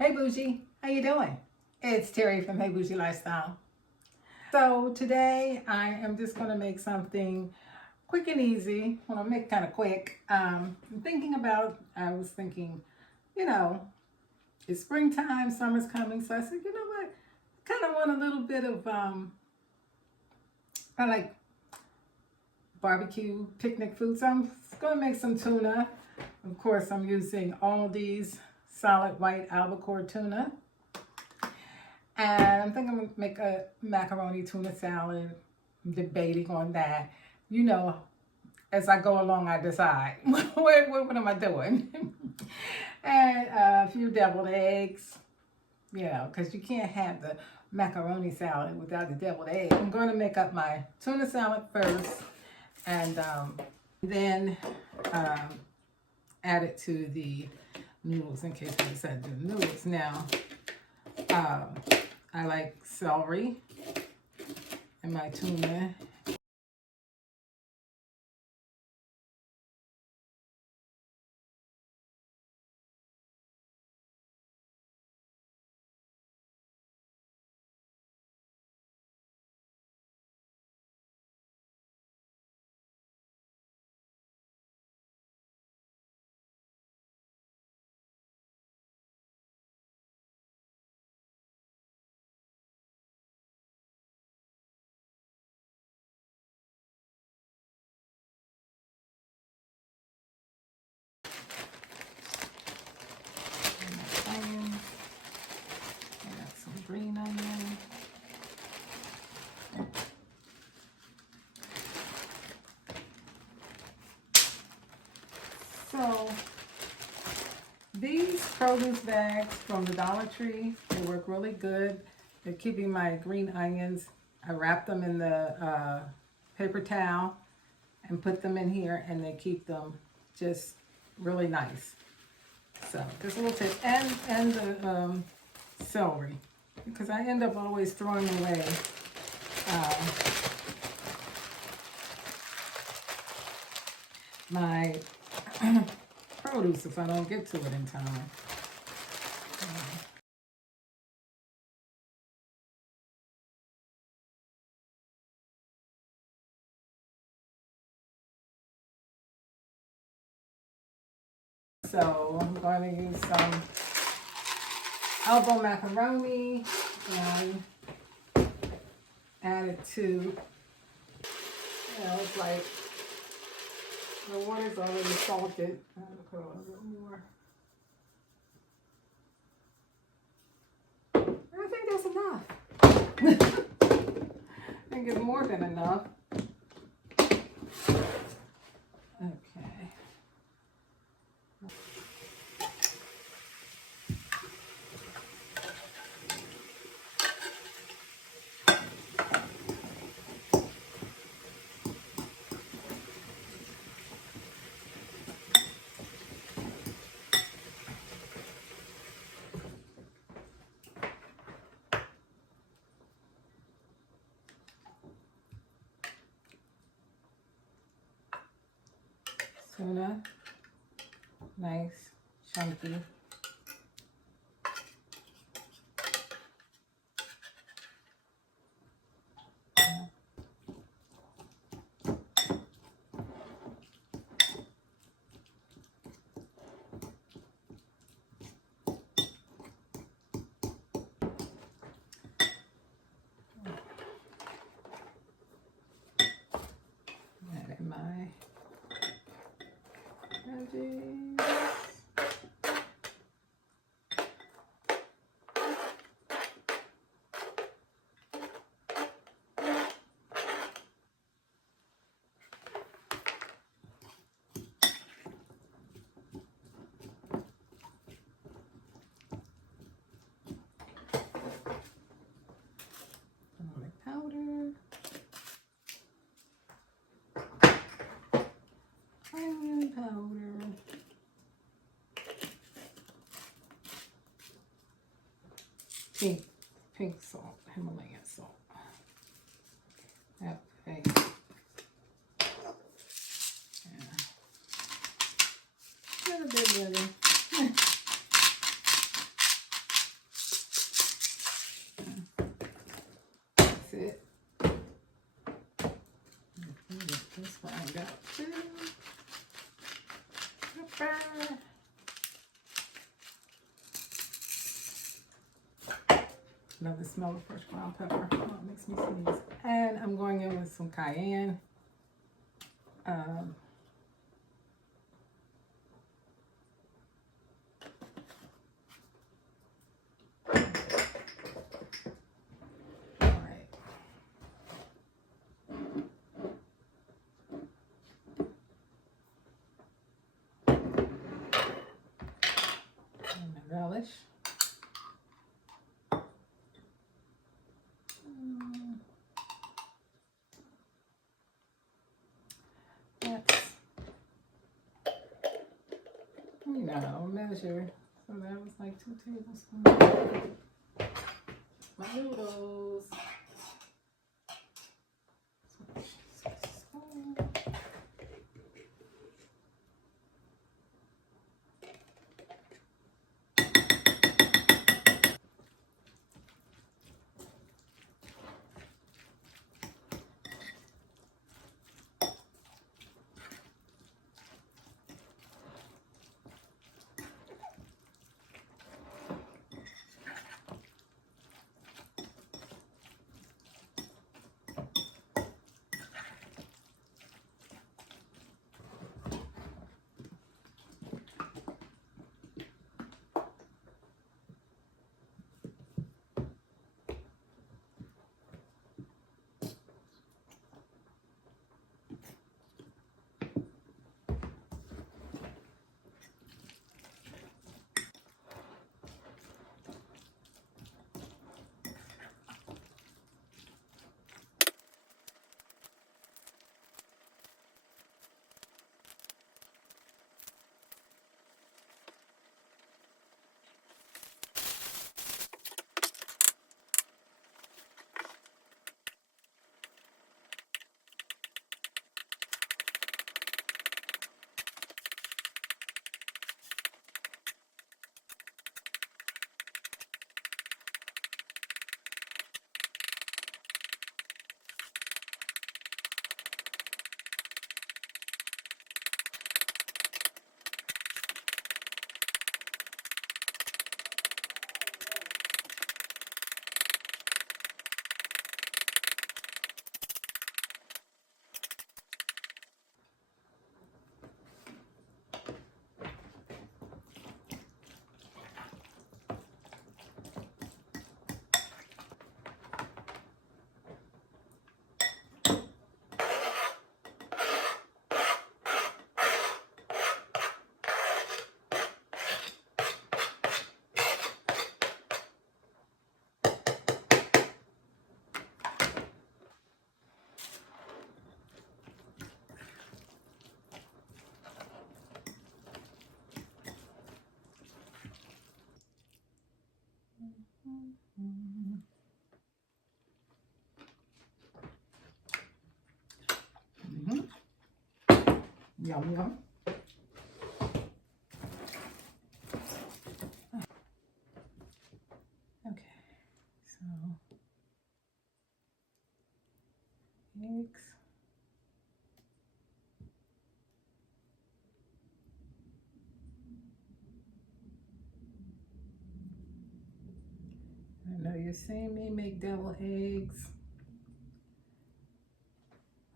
Hey Bougie, how you doing? It's Terry from Hey Bougie Lifestyle. So today I am just going to make something quick and easy. Well, I'll make kind of quick. I was thinking, you know, it's springtime, summer's coming, so I said, you know what? I kind of want a little bit of, I like barbecue picnic food. So I'm going to make some tuna. Of course, I'm using Aldi's solid white albacore tuna. And I'm thinking I'm going to make a macaroni tuna salad. I'm debating on that. You know, as I go along, I decide what am I doing. And a few deviled eggs, you know, because you can't have the macaroni salad without the deviled egg. I'm going to make up my tuna salad first and then add it to the noodles in case I decide to do noodles. Now, I like celery in my tuna. Green onion. So these produce bags from the Dollar Tree, they work really good. They're keeping my green onions. I wrap them in the paper towel and put them in here, and they keep them just really nice. So just a little tip, and the celery, because I end up always throwing away my produce if I don't get to it in time. So I'm going to use some elbow macaroni and add it to, it's like the water's already salted. I'm going to put a little more. I think that's enough. I think it's more than enough. Okay. Tuna, nice, chunky. Add in my veggies. Garlic powder. Onion powder. Pink salt, Himalayan salt. That paste. Yeah. A little bit. got two. Love the smell of fresh ground pepper. Oh, it makes me sneeze. And I'm going in with some cayenne. Relish. That's, measure. So that was like 2 tablespoons. My noodles. Yum, yum. Okay, so eggs. I know you've seen me make devil eggs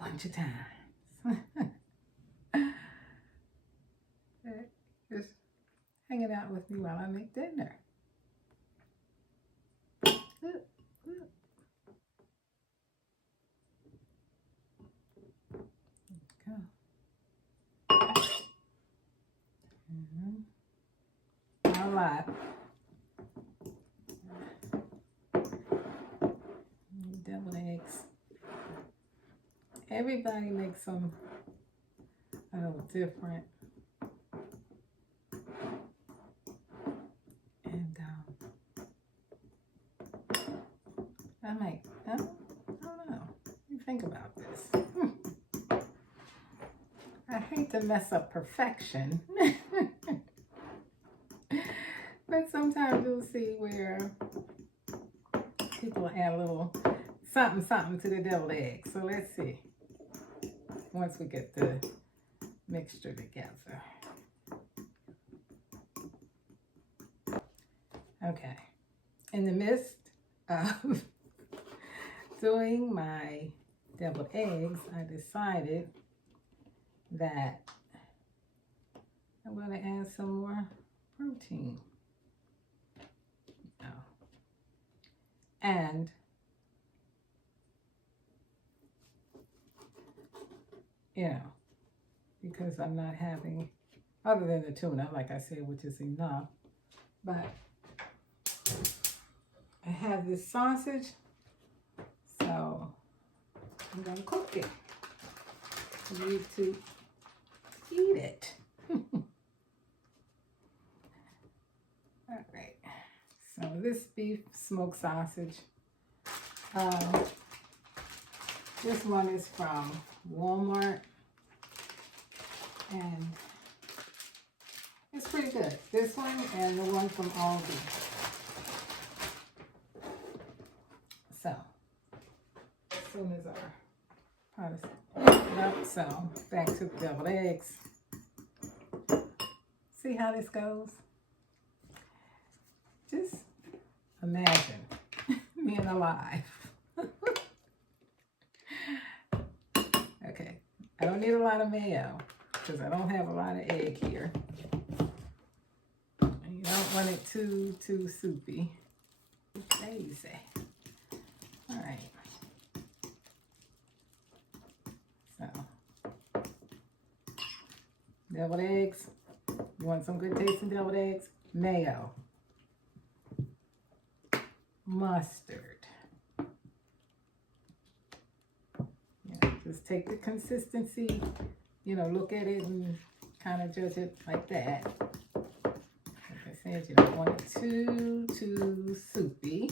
a bunch of times. Just hanging out with me while I make dinner. Go. Not a lot. Deviled eggs. Everybody makes them a little different. And I don't know. You think about this. I hate to mess up perfection. But sometimes you'll see where people add a little something to the deviled egg. So let's see. once we get the mixture together. Okay, in the midst of doing my deviled eggs, I decided that I'm going to add some more protein. Oh. And you know, because I'm not having, other than the tuna, like I said, which is enough, but I have this sausage, so I'm going to cook it. I need to eat it. All right, so this beef smoked sausage, this one is from Walmart, and it's pretty good. This one and the one from Aldi. So, as soon as our pot is heated up, so back to the deviled eggs. See how this goes? Just imagine being alive. Okay, I don't need a lot of mayo because I don't have a lot of egg here. And you don't want it too soupy. Crazy. All right. So, deviled eggs. You want some good tasting deviled eggs? Mayo. Mustard. Just take the consistency, you know, look at it and kind of judge it like that. Like I said, you don't want it too soupy.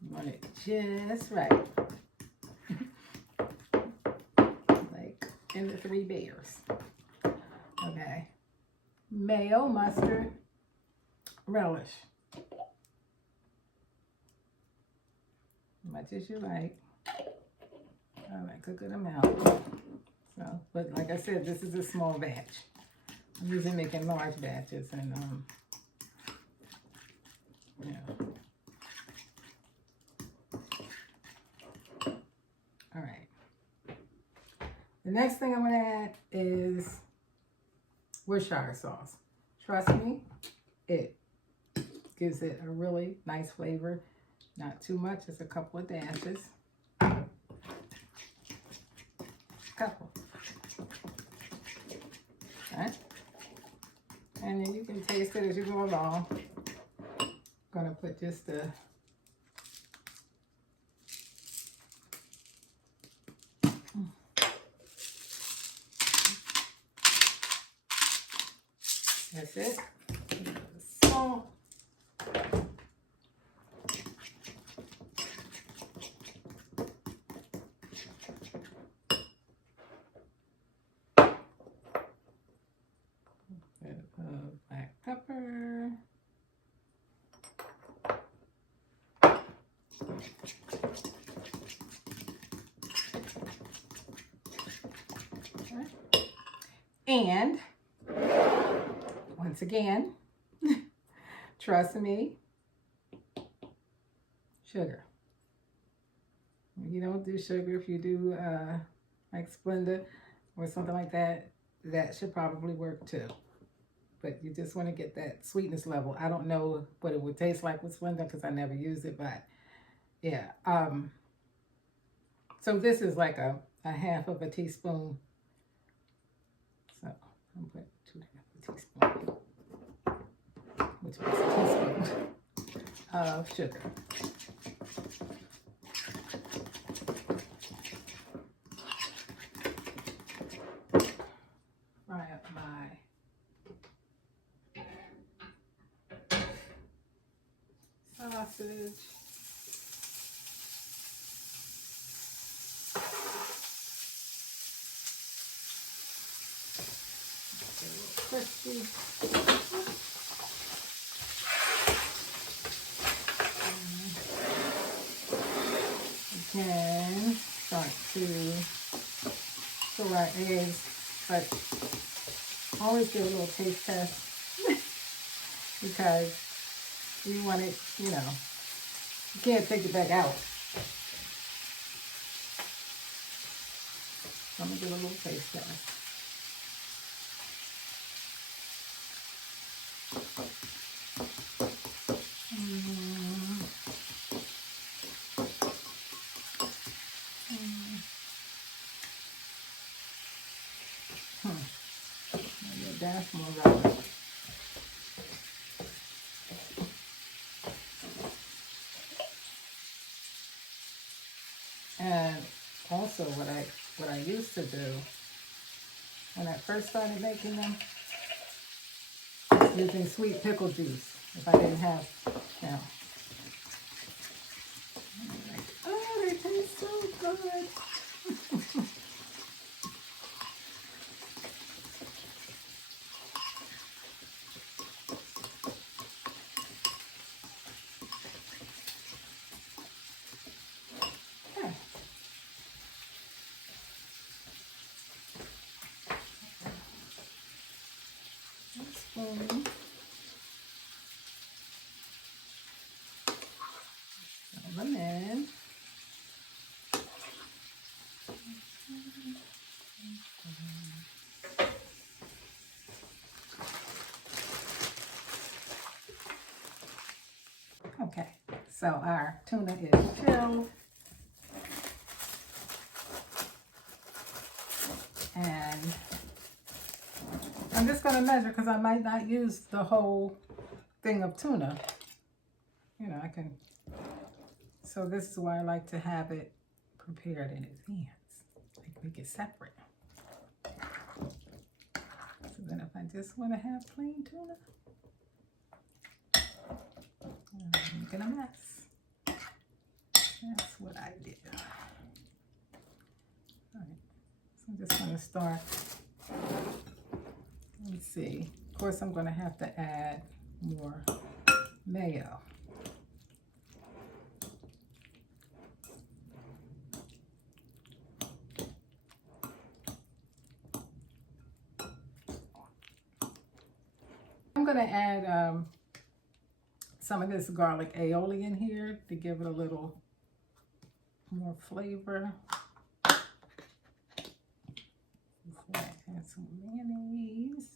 You want it just right. Like in the Three Bears. Okay. Mayo, mustard, relish. As much as you like. I like a good amount. So, but like I said, this is a small batch. I'm usually making large batches, and yeah. All right. The next thing I'm going to add is Worcestershire sauce. Trust me, it gives it a really nice flavor. Not too much, just a couple of dashes. Couple. Right? And then you can taste it as you go along. I'm going to put just a that's it. Salt. Black pepper. And once again, trust me, sugar. You don't do sugar. If you do like Splenda or something like that, that should probably work too. But you just want to get that sweetness level. I don't know what it would taste like with Splenda because I never used it, but yeah. So this is like a half of a teaspoon. So I'm putting 2.5 teaspoons, which makes a teaspoon of sugar. Fry up my sausage. Get a little crispy. You can start to do our eggs, but always give a little taste test because you want it, you know, you can't take it back out. So I'm gonna give a little taste test. Maybe a dash more relish. And also what I used to do when I first started making them, using sweet pickle juice if I didn't have, you know. Like, oh, they taste so good. Spoon. Lemon. Okay, so our tuna is chilled. And I'm just going to measure because I might not use the whole thing of tuna. You know, I can. So this is why I like to have it prepared in advance. Like make it separate. So then if I just want to have plain tuna, I'm making a mess. That's what I did. All right. So I'm just going to start. Let's see. Of course, I'm going to have to add more mayo. I'm going to add some of this garlic aioli in here to give it a little more flavor. Before I add some mayonnaise.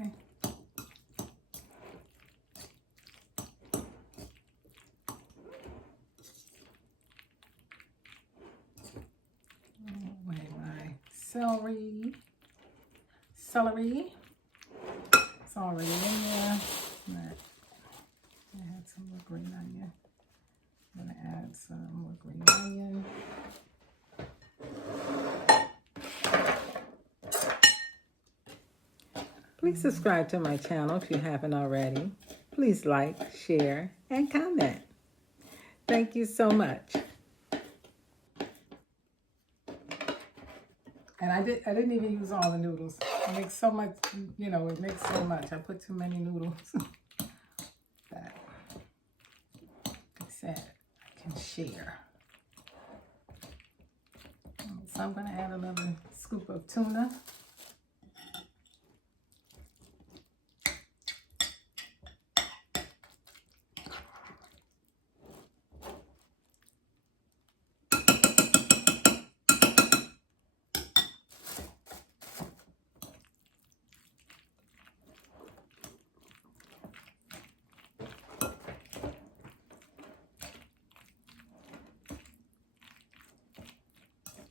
Okay. My celery. It's already in there. I add some more green onion. I'm going to add some more green onion. Please subscribe to my channel if you haven't already. Please like, share, and comment. Thank you so much. And I didn't even use all the noodles. It makes so much, you know, it makes so much. I put too many noodles. That, like I said, I can share. So I'm going to add another scoop of tuna.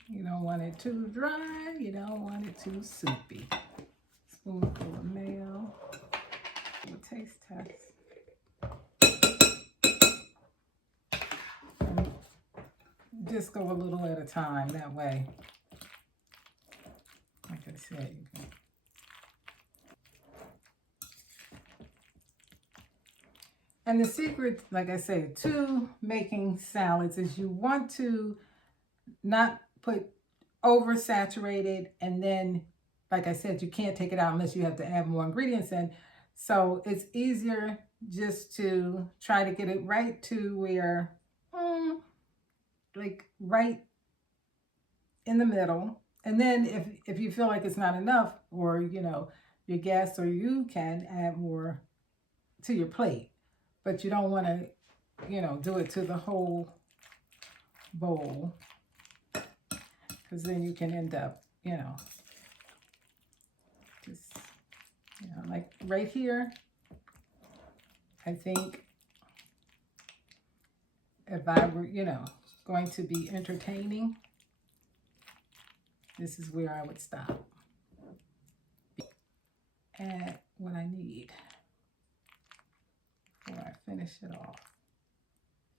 You don't want it too dry. You don't want it too soupy. Spoonful of mayo. Do a taste test. And just go a little at a time. That way, like I said, you can. And the secret, like I say, to making salads is you want to not put oversaturated, and then, like I said, you can't take it out unless you have to add more ingredients in. So it's easier just to try to get it right to where like right in the middle. And then if you feel like it's not enough, or your guests or you can add more to your plate, but you don't want to do it to the whole bowl, because then you can end up just like right here. I think if I were going to be entertaining, this is where I would stop. Add what I need before I finish it off.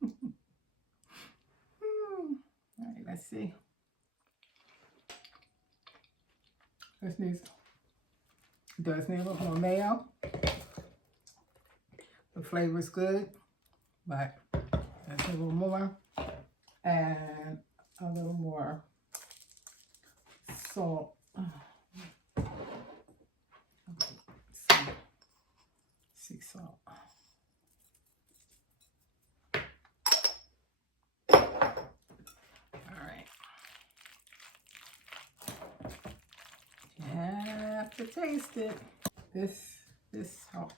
All right, let's see. This does need a little more mayo. The flavor is good, but there's a little more, and a little more salt. Sea salt. All right. You have to taste it. This helped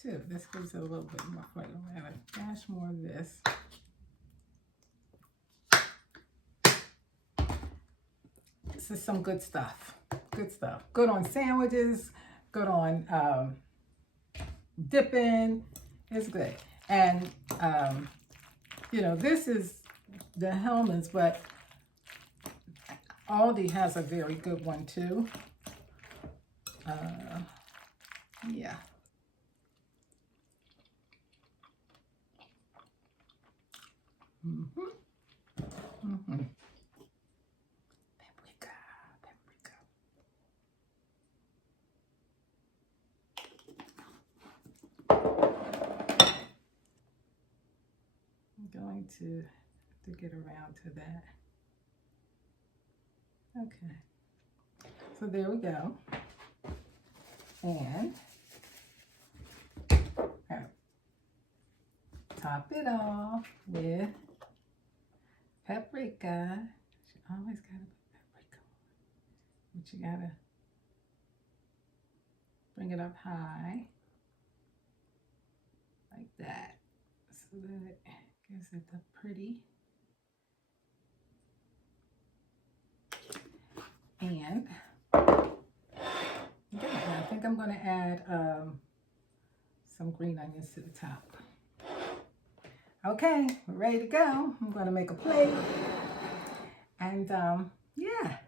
too. This gives it a little bit more flavor. I'm gonna dash more of this. This is some good stuff. Good stuff. Good on sandwiches. Good on dipping. It's good. And this is the Hellmann's, but Aldi has a very good one too. Yeah. Paprika. I'm going to get around to that. Okay. So there we go. And top it off with paprika. You always gotta put paprika on, but you gotta bring it up high like that, so that it gives it the pretty. And I think I'm going to add some green onions to the top. Okay, we're ready to go. I'm going to make a plate. And yeah.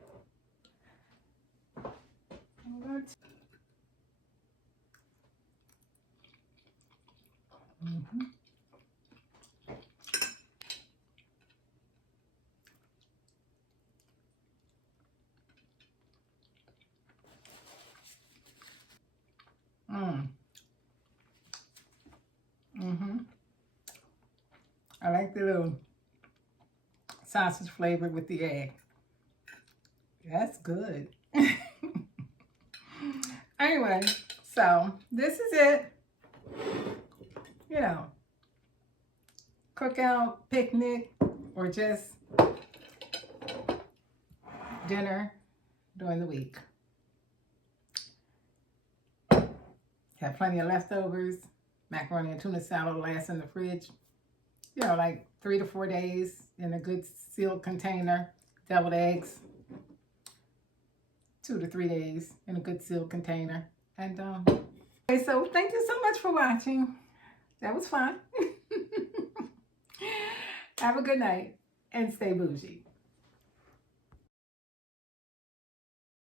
I'm going to... I like the little sausage flavor with the egg. That's good. Anyway, so this is it. Cookout, picnic, or just dinner during the week. Have plenty of leftovers. Macaroni and tuna salad lasts in the fridge, like 3 to 4 days in a good sealed container. Deviled eggs, 2 to 3 days in a good sealed container. And okay, so thank you so much for watching. That was fun. Have a good night and stay bougie.